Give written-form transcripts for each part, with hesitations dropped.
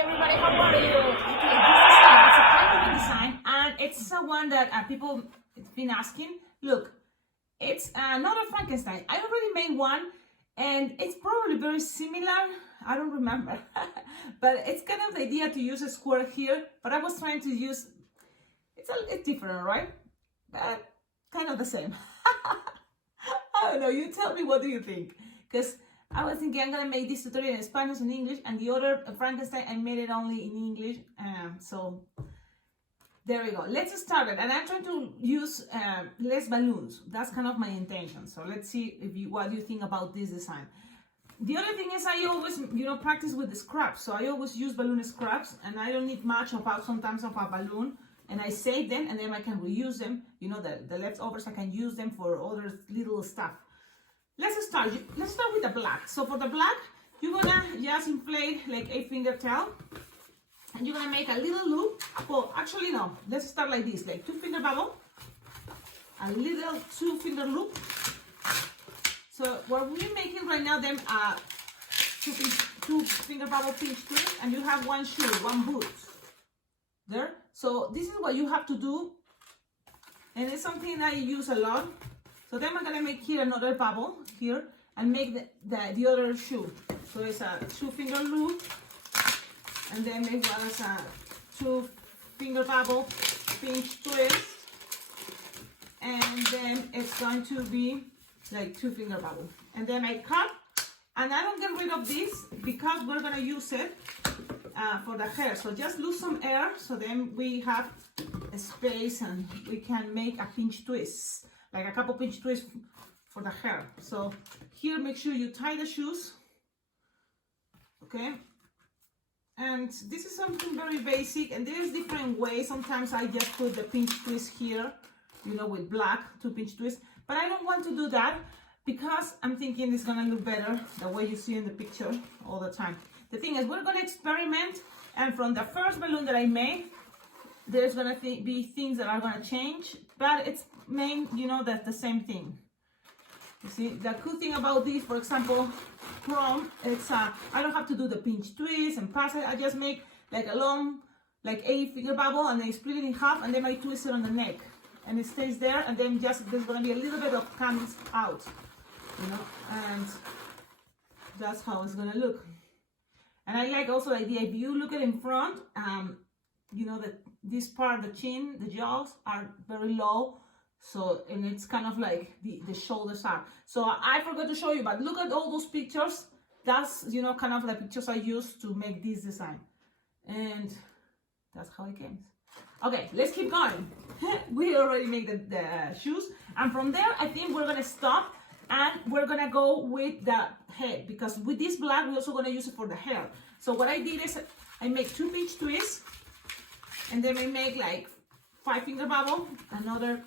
everybody, how are you? Okay, this design, it's a kind of design, and it's one that people have been asking. Look, it's not a Frankenstein. I already made one, and it's probably very similar. I don't remember, but it's kind of the idea to use a square here, but I was trying to use, it's different, right? But kind of the same. I don't know, you tell me, what do you think? Because I was thinking I'm gonna make this tutorial in Spanish and English, and the other Frankenstein I made it only in English. So there we go. Let's start it, and I'm trying to use less balloons. That's kind of my intention. So let's see what you think about this design. The other thing is I always practice with the scraps. So I always use balloon scraps, and I don't need much sometimes of a balloon, and I save them, and then I can reuse them. The leftovers, I can use them for other little stuff. Let's start with the black. So for the black, you're gonna just inflate like a fingertail, and you're gonna make a little loop. Well, actually no, let's start like this, like 2-finger bubble, a little 2-finger loop. So what we're making right now, them 2-finger bubble pinch twist, and you have one shoe, one boot there. So this is what you have to do, and it's something I use a lot. So then I'm gonna make here another bubble here and make the other shoe. So it's a 2-finger loop, and then make one as a 2-finger bubble pinch twist, and then it's going to be like 2-finger bubble. And then I cut, and I don't get rid of this because we're gonna use it for the hair. So just lose some air, so then we have a space and we can make a pinch twist, like a couple pinch twists for the hair. So here, make sure you tie the shoes, okay? And this is something very basic, and there's different ways. Sometimes I just put the pinch twist here, with black, 2 pinch twists, but I don't want to do that because I'm thinking it's gonna look better the way you see in the picture all the time. The thing is, we're gonna experiment, and from the first balloon that I made, there's gonna be things that are gonna change, but it's that's the same thing. You see, the cool thing about this, for example, chrome, it's I don't have to do the pinch twist and pass it. I just make like a long, like 8-finger bubble, and then split it in half, and then I twist it on the neck, and it stays there, and then just there's gonna be a little bit of comes out, and that's how it's gonna look. And I like also the idea, if you look at in front, that this part, the chin, the jaws are very low. So, and it's kind of like the shoulders are. So I forgot to show you, but look at all those pictures. That's, kind of the pictures I used to make this design. And that's how it came. Okay, let's keep going. We already made the shoes. And from there, I think we're gonna stop, and we're gonna go with the head, because with this black, we're also gonna use it for the hair. So what I did is I make 2 pinch twists, and then I make like 5-finger bubble, another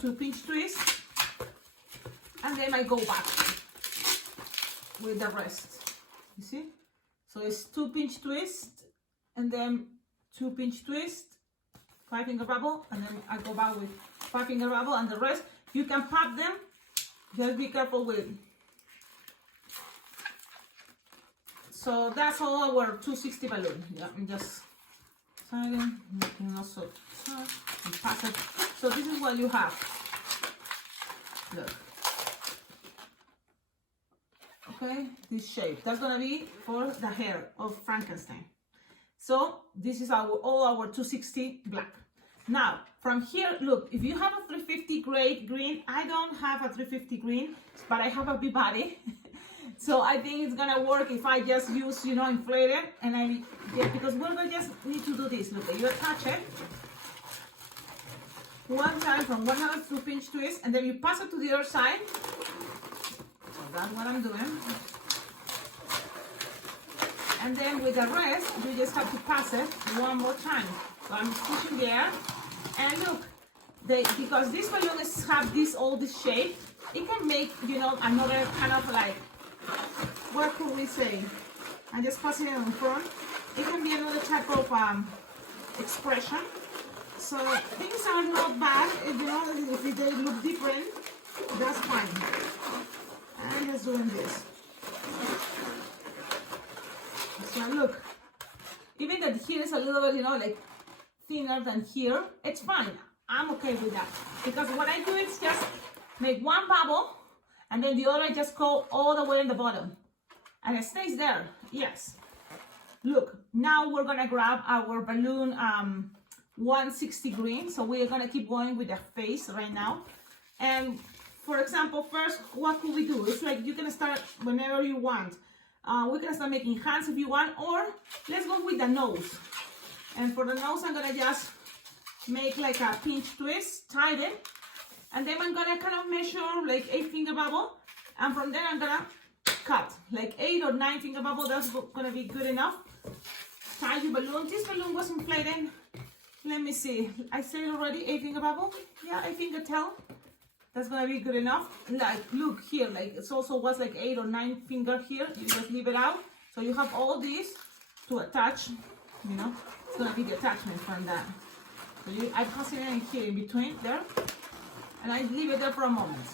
2 pinch twists, and then I go back with the rest. You see? So it's 2 pinch twist, and then 2 pinch twist, 5-finger bubble, and then I go back with 5-finger bubble, and the rest you can pop them. Just be careful with. So that's all our 260 balloon. Yeah, I'm just again, also and pass it. So this is what you have. Look. Okay, this shape. That's gonna be for the hair of Frankenstein. So this is all our 260 black. Now from here, look, if you have a 350 green, I don't have a 350 green, but I have a big body. So I think it's gonna work if I just use, inflate it, and because we're gonna just need to do this. Look, you attach it one side from one another 2 pinch twist, and then you pass it to the other side. So that's what I'm doing. And then with the rest, you just have to pass it one more time. So I'm pushing there, and look, because these balloons have all this shape, it can make, another kind of like, what could we say? I'm just passing it in front. It can be another type of expression. So things are not bad. If they look different, that's fine. I'm just doing this. So look, Even that here is a little bit, you know, like thinner than here, it's fine. I'm okay with that. Because what I do is just make one bubble and then the other I just go all the way in the bottom. And it stays there, yes. Look, now we're gonna grab our balloon 160 green. So we're gonna keep going with the face right now. And for example, first, what could we do? It's like you can start whenever you want. We can start making hands if you want, or let's go with the nose. And for the nose, I'm gonna just make like a pinch twist, tighten it, and then I'm gonna kind of measure like 8 finger bubble, and from there I'm gonna cut like 8 or 9 finger bubble. That's gonna be good enough. Tie your balloon. This balloon was inflated. Let me see. I said already 8 finger bubble. Yeah, 8 finger tail. That's gonna be good enough. Like, look here, like it also was like 8 or 9 finger here. You just leave it out. So you have all these to attach, you know. It's gonna be the attachment from that. So I pass it in here in between there. And I leave it there for a moment.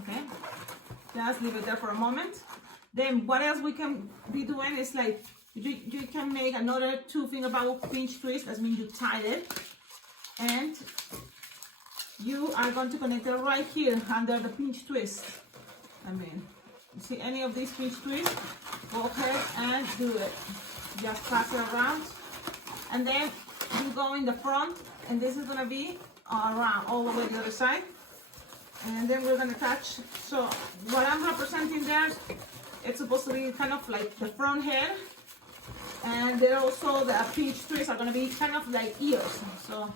Okay? Just leave it there for a moment. Then what else we can be doing is like, you can make another 2 finger bubble pinch twist. That means you tie it. And you are going to connect it right here under the pinch twist. I mean, you see any of these pinch twists? Go ahead and do it. Just pass it around. And then you go in the front, and this is gonna be around all the way to the other side. And then we're gonna attach. So what I'm representing there, it's supposed to be kind of like the front head. And then also the pinch twists are gonna be kind of like ears. So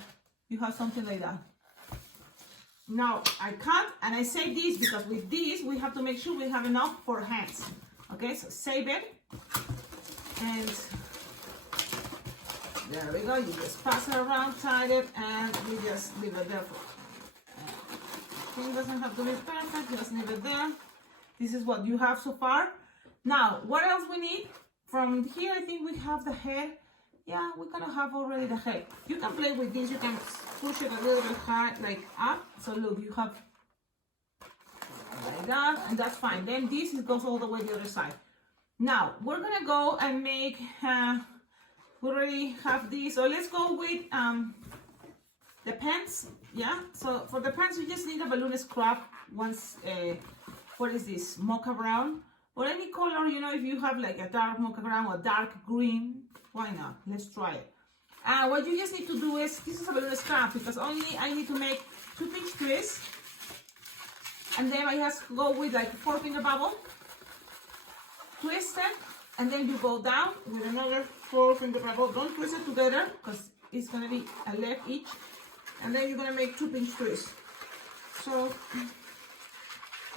you have something like that. Now I cut and I save these because with these we have to make sure we have enough for hands. Okay, so save it. And there we go. You just pass it around, tie it, and we just leave it there. It doesn't have to be perfect, just leave it there. This is what you have so far. Now, what else we need? From here, I think we have the head. Yeah, we kind of have already the head. You can play with this. You can push it a little bit hard, like up. So look, you have like that, and that's fine. Then this goes all the way to the other side. Now, we're gonna go and make, we already have these. So let's go with the pants, yeah? So for the pants, you just need a balloon scrap. Once, what is this? Mocha brown. Or any color, you know, if you have like a dark mocha brown or dark green, why not? Let's try it. What you just need to do is, this is a balloon scrap because only I need to make 2 pinch twists. And then I just go with like 4 finger bubble, twist it, and then you go down with another 4 finger bubble. Don't twist it together because it's gonna be a leg each. And then you're gonna make 2 pinch twists. So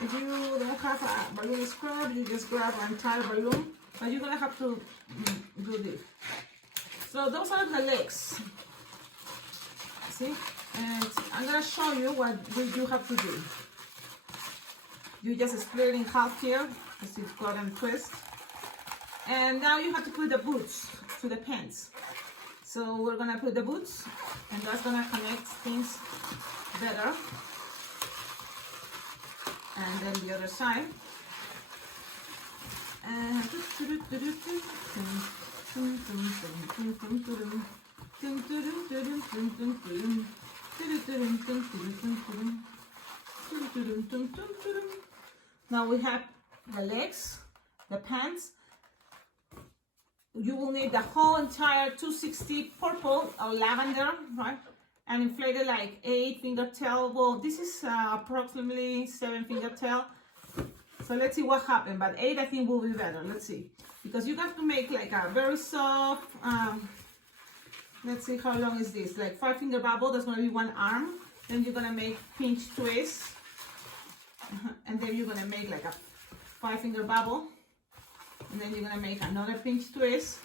if you don't have a balloon scrap, you just grab an entire balloon, but you're gonna have to do this. So those are the legs. See? And I'm gonna show you what you have to do. You just split it in half here, because it's got a twist. And now you have to put the boots to the pants. So we're gonna put the boots, and that's gonna connect things better. And then the other side. And now we have the legs, the pants. You will need the whole entire 260 purple or lavender, right? And inflated like 8 finger tail. Well, this is approximately 7 finger tail. So let's see what happened. But 8 I think will be better. Let's see. Because you have to make like a very soft, let's see how long is this. Like 5 finger bubble, that's gonna be 1 arm. Then you're gonna make pinch twist. And then you're gonna make like a 5 finger bubble. And then you're gonna make another pinch twist.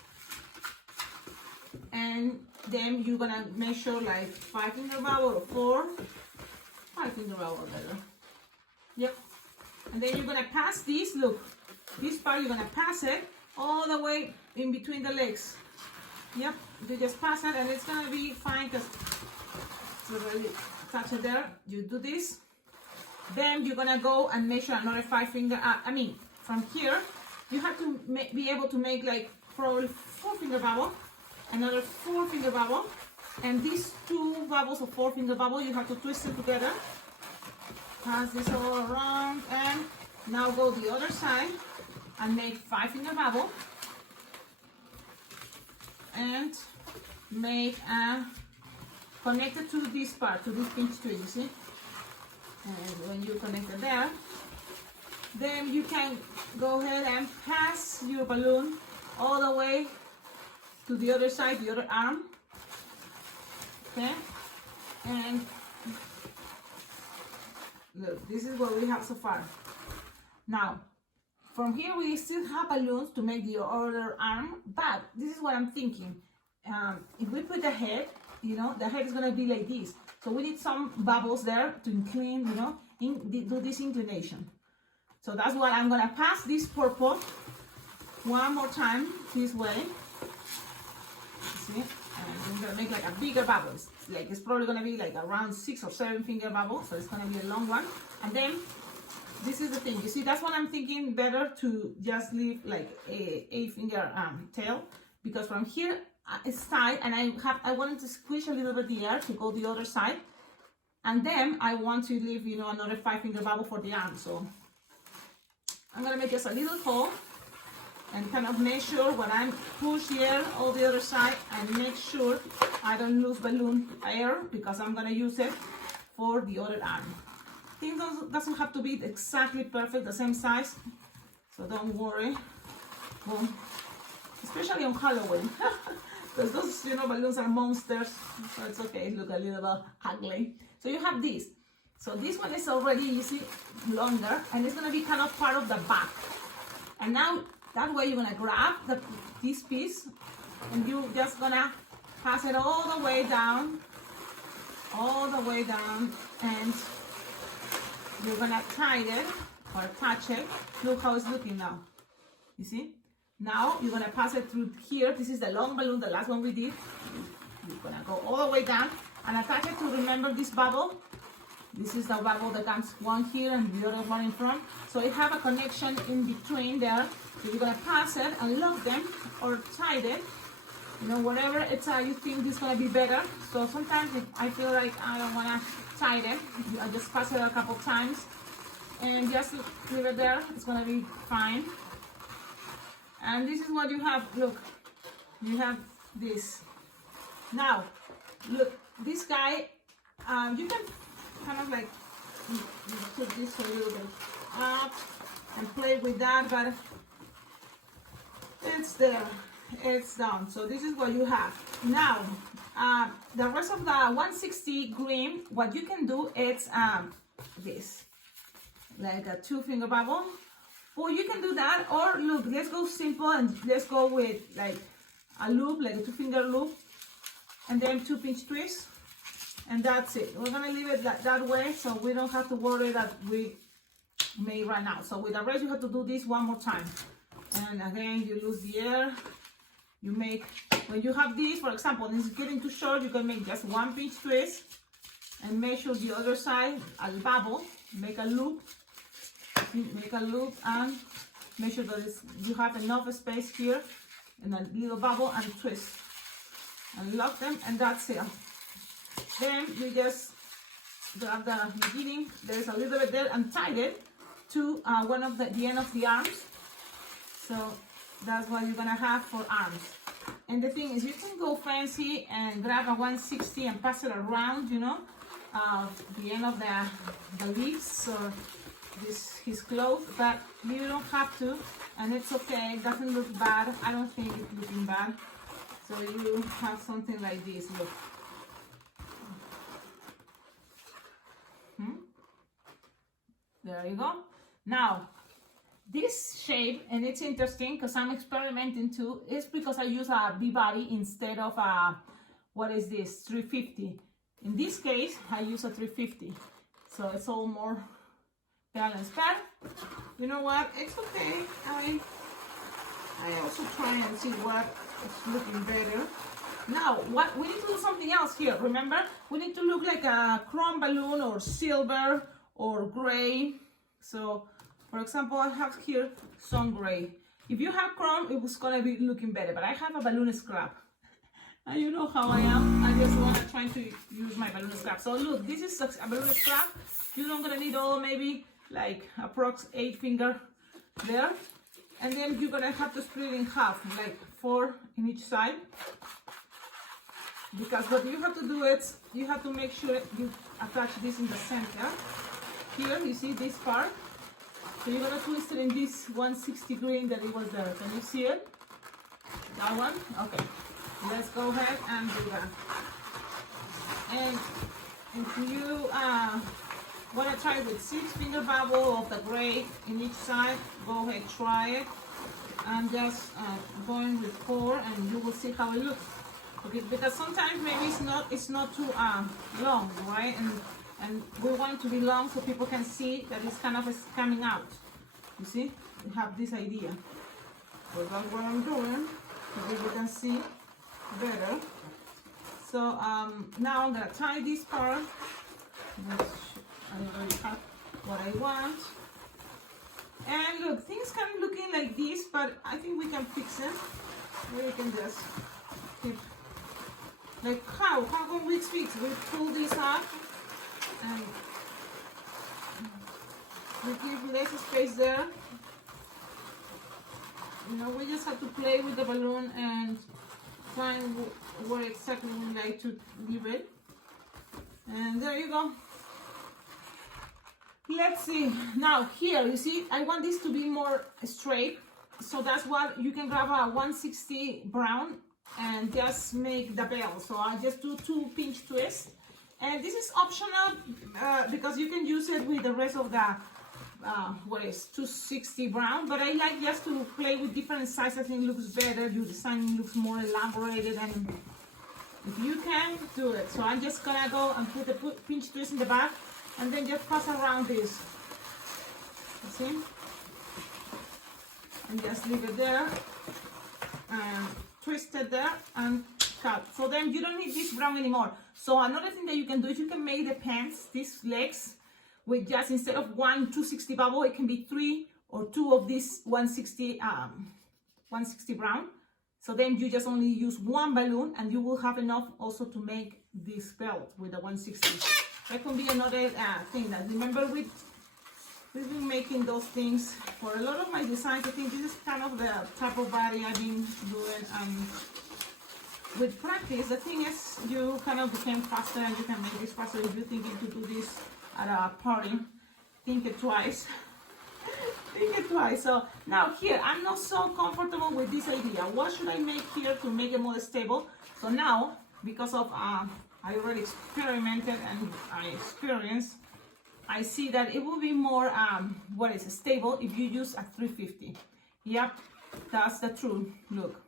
And then you're gonna measure like 5 finger bubble or 4. 5 finger bubble better. Yep. And then you're gonna pass this, look. This part you're gonna pass it all the way in between the legs. Yep. You just pass it and it's gonna be fine because it's already attached there. You do this. Then you're gonna go and measure another 5 finger. From here, you have to be able to make like probably 4-finger bubble, another 4-finger bubble, and these 2 bubbles of 4-finger bubble, you have to twist it together. Pass this all around, and now go the other side and make 5-finger bubble and make a connected to this part, to this pinch twist, you see? And when you connect it there, then you can go ahead and pass your balloon all the way to the other side, the other arm. Okay? And look, this is what we have so far. Now, from here we still have balloons to make the other arm, but this is what I'm thinking. If we put the head, you know, the head is gonna be like this. So we need some bubbles there to incline, you know, do this inclination. So that's what I'm gonna pass this purple one more time this way. See? And I'm gonna make like a bigger bubble. It's probably gonna be like around 6 or 7-finger bubble, so it's gonna be a long one. And then this is the thing, you see, that's what I'm thinking, better to just leave like a 8-finger tail, because from here it's tight, and I wanted to squish a little bit the air to go the other side, and then I want to leave, you know, another 5-finger bubble for the arm. So I'm gonna make just a little hole and kind of make sure when I push here all the other side, and make sure I don't lose balloon air, because I'm gonna use it for the other arm. Things doesn't have to be exactly perfect, the same size, so don't worry. Well, especially on Halloween, because those, you know, balloons are monsters, so it's okay, look a little bit ugly. So you have this. So this one is already, you see, longer, and it's gonna be kind of part of the back. And now that way you're gonna grab this piece, and you're just gonna pass it all the way down, and you're gonna tie it or attach it. Look how it's looking now. You see? Now you're gonna pass it through here. This is the long balloon, the last one we did. You're gonna go all the way down and attach it to, remember, this bubble. This is the bubble that comes one here and the other one in front. So you have a connection in between there. So you're gonna pass it and lock them or tie it. You know, whatever it's you think is gonna be better. So sometimes if I feel like I don't wanna tie it, I just pass it a couple times and just leave it there. It's gonna be fine. And this is what you have. Look, you have this. Now, look, this guy, you can kind of like put this a little bit up and play with that, but it's there, it's done. So this is what you have. Now, the rest of the 160 green, what you can do is this, like a 2-finger bubble. Or you can do that, or look, let's go simple and let's go with like a loop, like a 2-finger loop, and then 2 pinch twists, and that's it. We're gonna leave it that way, so we don't have to worry that we may run out. So with the rest, you have to do this one more time. And again, you lose the air. You make, when you have this, for example, this is getting too short, you can make just 1 pinch twist and make sure the other side, a bubble, make a loop. Make a loop and make sure that you have enough space here and a little bubble, and twist and lock them, and that's it. Then you just grab the beginning, there's a little bit there, and tie it to one of the end of the arms. So that's what you're gonna have for arms. And the thing is, you can go fancy and grab a 160 and pass it around, you know, the end of the leaves or his clothes, but you don't have to, and it's okay. It doesn't look bad. I don't think it's looking bad. So you have something like this. Look. There you go. Now, this shape, and it's interesting because I'm experimenting too, is because I use a B-body instead of a, what is this, 350. In this case, I use a 350. So it's all more balanced, but you know what, it's okay. I also try and see what is looking better. Now, what we need to do something else here. Remember, we need to look like a chrome balloon or silver or gray. So, for example, I have here some gray. If you have chrome, it was gonna be looking better, but I have a balloon scrap. And you know how I am. I just wanna try to use my balloon scrap. So look, this is a balloon scrap. You're not gonna need all, maybe like approx 8 finger there. And then you're gonna have to split it in half, like 4 in each side. Because what you have to do is, you have to make sure you attach this in the center. Here, you see this part? So you're gonna twist it in this 160 green that it was there. Can you see it? That one? Okay. Let's go ahead and do that. And if you want to try with 6 finger bubble of the gray in each side, go ahead, try it. I'm just going with 4 and you will see how it looks. Okay, because sometimes maybe it's not too long, right? And we want it to be long so people can see that it's kind of coming out. You see? We have this idea. So that's what I'm doing, so people can see better. So now I'm gonna tie this part, which I already have what I want. And look, things can be looking like this, but I think we can fix it. We can just keep, like how can we fix? We pull this up and we give less space there. You know, we just have to play with the balloon and find where exactly we like to leave it. And there you go. Let's see. Now here, you see, I want this to be more straight. So that's what you can grab a 160 brown and just make the bell. So I'll just do 2 pinch twists. And this is optional because you can use it with the rest of the 260 brown, but I like just to play with different sizes. I think it looks better. Your design looks more elaborated, and if you can do it. So I'm just gonna go and put the pinch twist in the back and then just pass around this. You see? And just leave it there and twist it there and cut. So then you don't need this brown anymore. So another thing that you can do is you can make the pants, these legs, with just instead of 1 260 bubble, it can be 3 or 2 of this 160 brown. So then you just only use 1 balloon and you will have enough also to make this belt with the 160. That can be another thing that, remember, we've been making those things for a lot of my designs. I think this is kind of the type of body I've been doing. With practice, the thing is, you kind of become faster and you can make this faster. If you're thinking to do this at a party, think it twice. Think it twice. So now here, I'm not so comfortable with this idea. What should I make here to make it more stable? So now, because of I already experimented and I experienced, I see that it will be more stable if you use a 350. Yep, that's the truth. Look.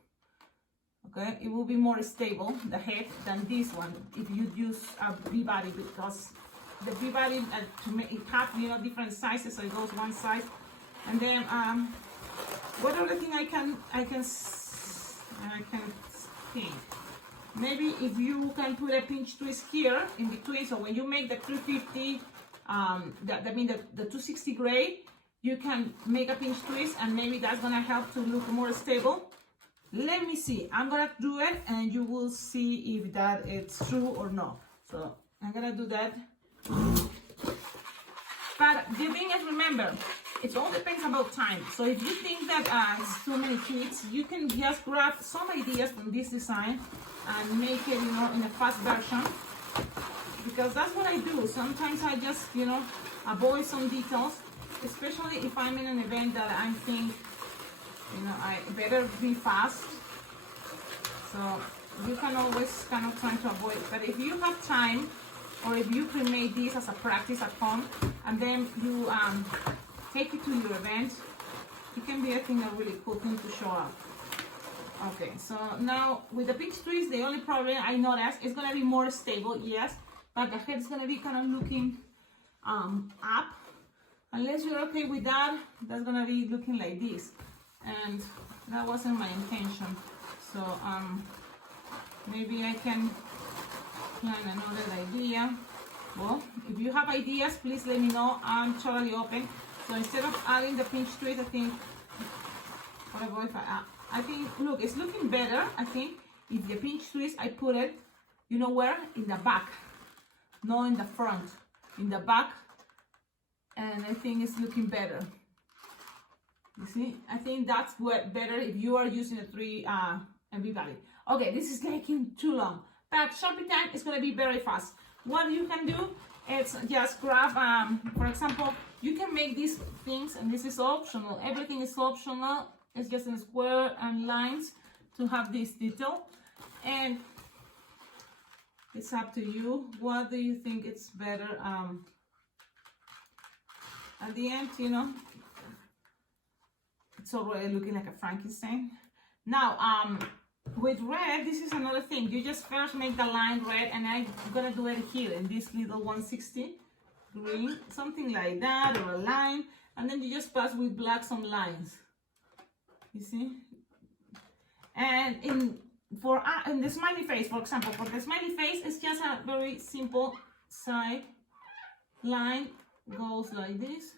Okay, it will be more stable, the head, than this one if you use a V-body, because the V-body to make it have, you know, different sizes, so it goes one size. And then what other thing I can think, maybe if you can put a pinch twist here in between, so when you make the 350, that means the 260 gray, you can make a pinch twist, and maybe that's gonna help to look more stable. Let me see. I'm gonna do it and you will see if that is true or not. So I'm gonna do that. But the thing is, remember, it all depends about time. So if you think that it's too many tweets, you can just grab some ideas from this design and make it, you know, in a fast version. Because that's what I do. Sometimes I just, you know, avoid some details, especially if I'm in an event that I think, you know, I better be fast. So you can always kind of try to avoid it. But if you have time, or if you create this as a practice at home, and then you take it to your event, it can be, I think, a really cool thing to show up. Okay, so now with the pinch twist, the only problem I noticed is gonna be more stable, yes, but the head is gonna be kind of looking up. Unless you're okay with that, that's gonna be looking like this. And that wasn't my intention, so maybe I can plan another idea. Well, if you have ideas, please let me know. I'm totally open. So instead of adding the pinch twist, I think What about if I think, look, it's looking better. I think if the pinch twist, I put it, you know where? In the back, not in the front, in the back. And I think it's looking better. You see, I think that's what better if you are using a 3 MV value. Okay, this is taking too long, but shopping time is gonna be very fast. What you can do is just grab, for example, you can make these things, and this is optional. Everything is optional. It's just in square and lines to have this detail, and it's up to you. What do you think it's better? At the end, you know, it's already looking like a Frankenstein. Now, with red, this is another thing. You just first make the line red, and I'm gonna do it here in this little 160 green, something like that, or a line, and then you just pass with black some lines. You see? And in the smiley face, for example, for the smiley face, it's just a very simple side line, goes like this.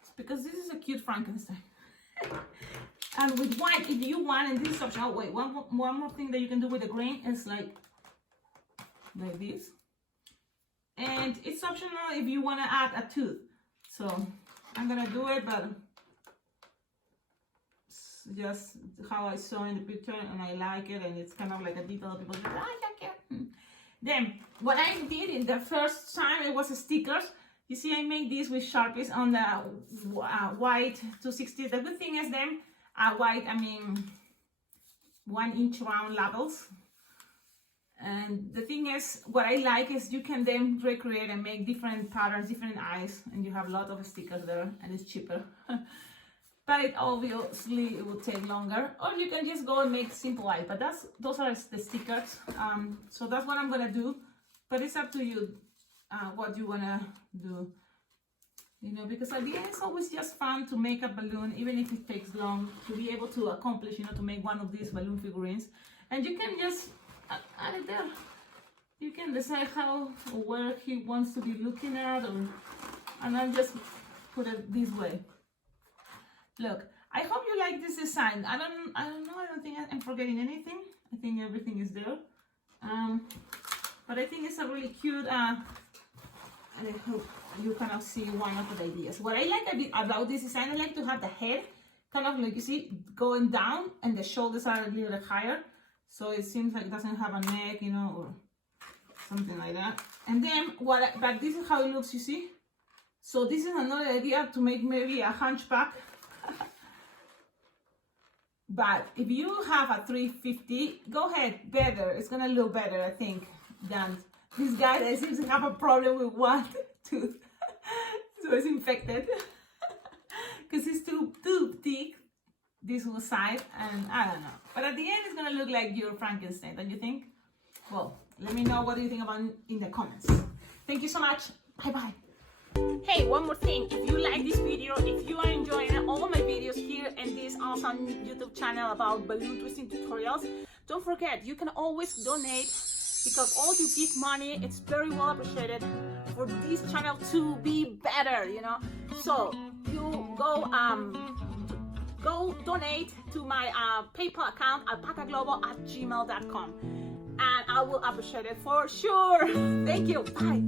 It's because this is a cute Frankenstein. And with white, if you want, and this is optional. Wait, one more thing that you can do with the green is like this. And it's optional if you want to add a tooth. So I'm gonna do it, but just how I saw in the picture, and I like it, and it's kind of like a detail. People say, I like it. Then what I did in the first time, it was stickers. You see, I made this with Sharpies on the white 260. The good thing is them white, I mean 1 inch round labels. And the thing is, what I like is you can then recreate and make different patterns, different eyes, and you have a lot of stickers there, and it's cheaper. But it obviously it will take longer, or you can just go and make simple eyes. But those are the stickers. So that's what I'm gonna do. But it's up to you what you wanna do. You know, because at the end it's always just fun to make a balloon, even if it takes long, to be able to accomplish, you know, to make one of these balloon figurines. And you can just add it there. You can decide how or where he wants to be looking at, and I'll just put it this way. Look, I hope you like this design. I don't know, I don't think I'm forgetting anything. I think everything is there. But I think it's a really cute, and I hope you kind of see one of the ideas. What I like about this design, I like to have the head kind of like, you see, going down, and the shoulders are a little bit higher. So it seems like it doesn't have a neck, you know, or something like that. And then, but this is how it looks, you see? So this is another idea to make maybe a hunchback. But if you have a 350, go ahead, better. It's gonna look better, I think, than this guy that seems to have a problem with one tooth. So it's infected. Because it's too thick, this one side, and I don't know. But at the end, it's gonna look like your Frankenstein, don't you think? Well, let me know what do you think about in the comments. Thank you so much. Bye-bye. Hey, one more thing. If you like this video, if you are enjoying all my videos here in this awesome YouTube channel about balloon twisting tutorials, don't forget, you can always donate, because all you give money, it's very well appreciated for this channel to be better, you know. So you go donate to my PayPal account, alpacaglobo@gmail.com, and I will appreciate it for sure. Thank you. Bye.